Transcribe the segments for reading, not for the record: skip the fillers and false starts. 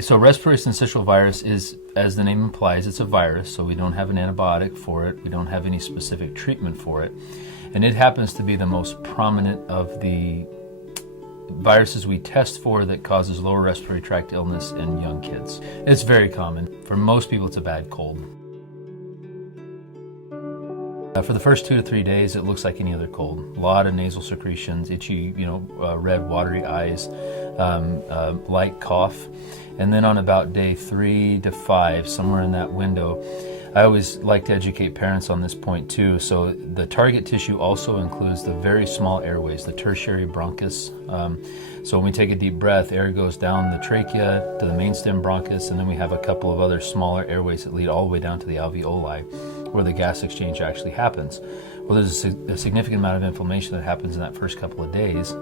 So respiratory syncytial virus is, as the name implies, it's a virus, so we don't have an antibiotic for it, we don't have any specific treatment for it, and it happens to be the most prominent of the viruses we test for that causes lower respiratory tract illness in young kids. It's very common. For most people, it's a bad cold. For the first 2 to 3 days, it looks like any other cold. A lot of nasal secretions, itchy, red, watery eyes, light cough. And then on about day 3 to 5, somewhere in that window, I always like to educate parents on this point too. So the target tissue also includes the very small airways, the tertiary bronchus. So when we take a deep breath, air goes down the trachea to the mainstem bronchus, and then we have a couple of other smaller airways that lead all the way down to the alveoli, where the gas exchange actually happens. Well, there's a significant amount of inflammation that happens in that first couple of days.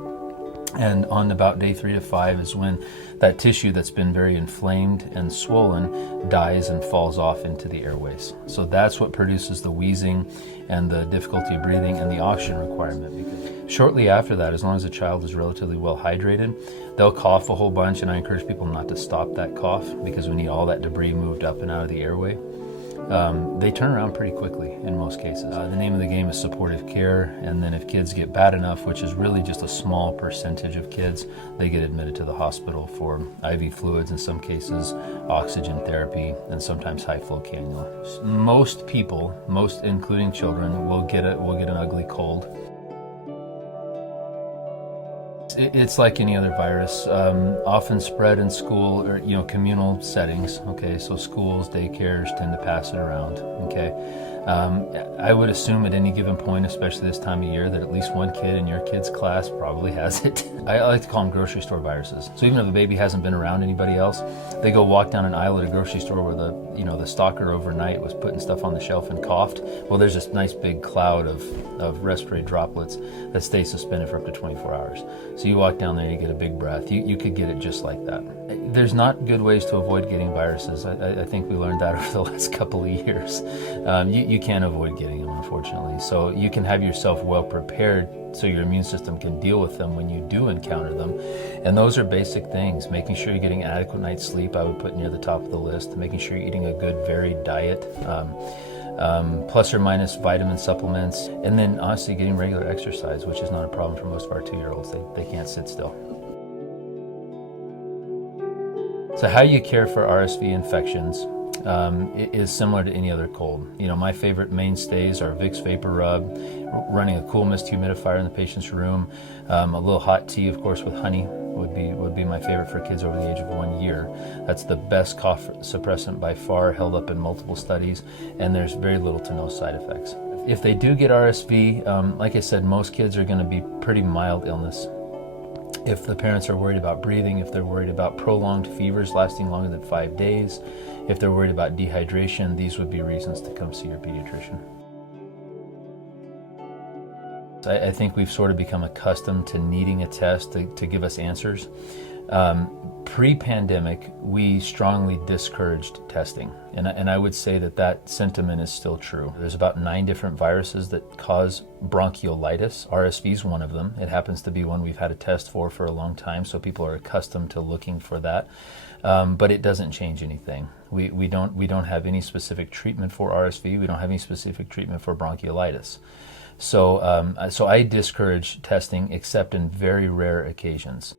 And on about day 3 to 5 is when that tissue that's been very inflamed and swollen dies and falls off into the airways. So that's what produces the wheezing and the difficulty of breathing and the oxygen requirement. Because shortly after that, as long as the child is relatively well hydrated, they'll cough a whole bunch, and I encourage people not to stop that cough because we need all that debris moved up and out of the airway. They turn around pretty quickly in most cases. The name of the game is supportive care, and then if kids get bad enough, which is really just a small percentage of kids, they get admitted to the hospital for IV fluids, in some cases oxygen therapy, and sometimes high flow cannula. Most people, including children, will get an ugly cold. It's like any other virus, often spread in school or communal settings. Okay, so schools, daycares tend to pass it around. Okay, I would assume at any given point, especially this time of year, that at least one kid in your kid's class probably has it. I like to call them grocery store viruses. So even if a baby hasn't been around anybody else, they go walk down an aisle at a grocery store where the stocker overnight was putting stuff on the shelf and coughed. Well, there's this nice big cloud of respiratory droplets that stay suspended for up to 24 hours. So you walk down there, you get a big breath. You could get it just like that. There's not good ways to avoid getting viruses. I think we learned that over the last couple of years. You can't avoid getting them, unfortunately. So you can have yourself well prepared so your immune system can deal with them when you do encounter them. And those are basic things. Making sure you're getting adequate night's sleep, I would put near the top of the list. Making sure you're eating a good, varied diet. Plus or minus vitamin supplements, and then honestly getting regular exercise, which is not a problem for most of our 2-year-olds. They can't sit still. So how you care for RSV infections is similar to any other cold. My favorite mainstays are Vicks Vapor Rub, running a cool mist humidifier in the patient's room, a little hot tea, of course, with honey would be my favorite for kids over the age of 1 year. That's the best cough suppressant by far, held up in multiple studies, and there's very little to no side effects. If they do get RSV, like I said, most kids are going to be pretty mild illness. If the parents are worried about breathing, if they're worried about prolonged fevers lasting longer than 5 days, if they're worried about dehydration, these would be reasons to come see your pediatrician. I think we've sort of become accustomed to needing a test to give us answers. Pre-pandemic, we strongly discouraged testing, and I would say that sentiment is still true. There's about 9 different viruses that cause bronchiolitis. RSV is one of them. It happens to be one we've had a test for a long time, so people are accustomed to looking for that. But it doesn't change anything. We don't have any specific treatment for RSV. We don't have any specific treatment for bronchiolitis. So I discourage testing except in very rare occasions.